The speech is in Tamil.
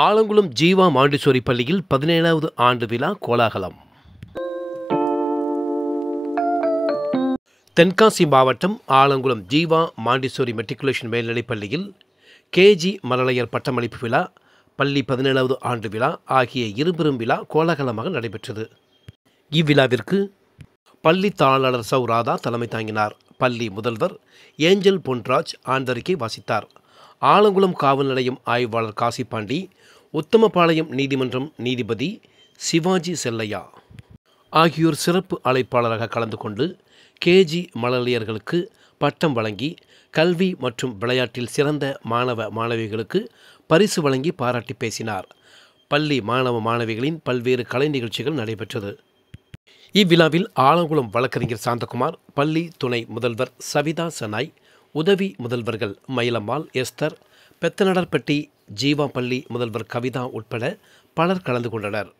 ஆலங்குளம் ஜீவா மாண்டிசோரி பள்ளியில் 17வது ஆண்டு விழா கோலாகலம். தென்காசி மாவட்டம் ஆலங்குளம் ஜீவா மாண்டிசோரி மெட்ரிகுலேஷன் மேல்நிலைப் பள்ளியில் கேஜி மழலையர் பட்டமளிப்பு விழா, பள்ளி 17வது ஆண்டு விழா ஆகிய இருபெரும் விழா கோலாகலமாக நடைபெற்றது. இவ்விழாவிற்கு பள்ளி தாளாளர் சௌ ராதா தலைமை தாங்கினார். பள்ளி முதல்வர் ஏஞ்சல் பொன்ராஜ் ஆண்டறிக்கை வாசித்தார். ஆலங்குளம் காவல் நிலையம் ஆய்வாளர் காசிபாண்டி, உத்தமபாளையம் நீதிமன்றம் நீதிபதி சிவாஜி செல்லையா ஆகியோர் சிறப்பு அழைப்பாளராக கலந்து கொண்டு கேஜி மழலையர்களுக்கு பட்டம் வழங்கி, கல்வி மற்றும் விளையாட்டில் சிறந்த மாணவ மாணவிகளுக்கு பரிசு வழங்கி பாராட்டி பேசினார். பள்ளி மாணவ மாணவிகளின் பல்வேறு கலை நிகழ்ச்சிகள் நடைபெற்றது. இவ்விழாவில் ஆலங்குளம் வழக்கறிஞர் சாந்தகுமார், பள்ளி துணை முதல்வர் சவிதா சனாய், உதவி முதல்வர்கள் மயிலம்மாள், எஸ்தர், பெத்தனடர்பட்டி ஜீவா பள்ளி முதல்வர் கவிதா உட்பட பலர் கலந்து கொண்டனர்.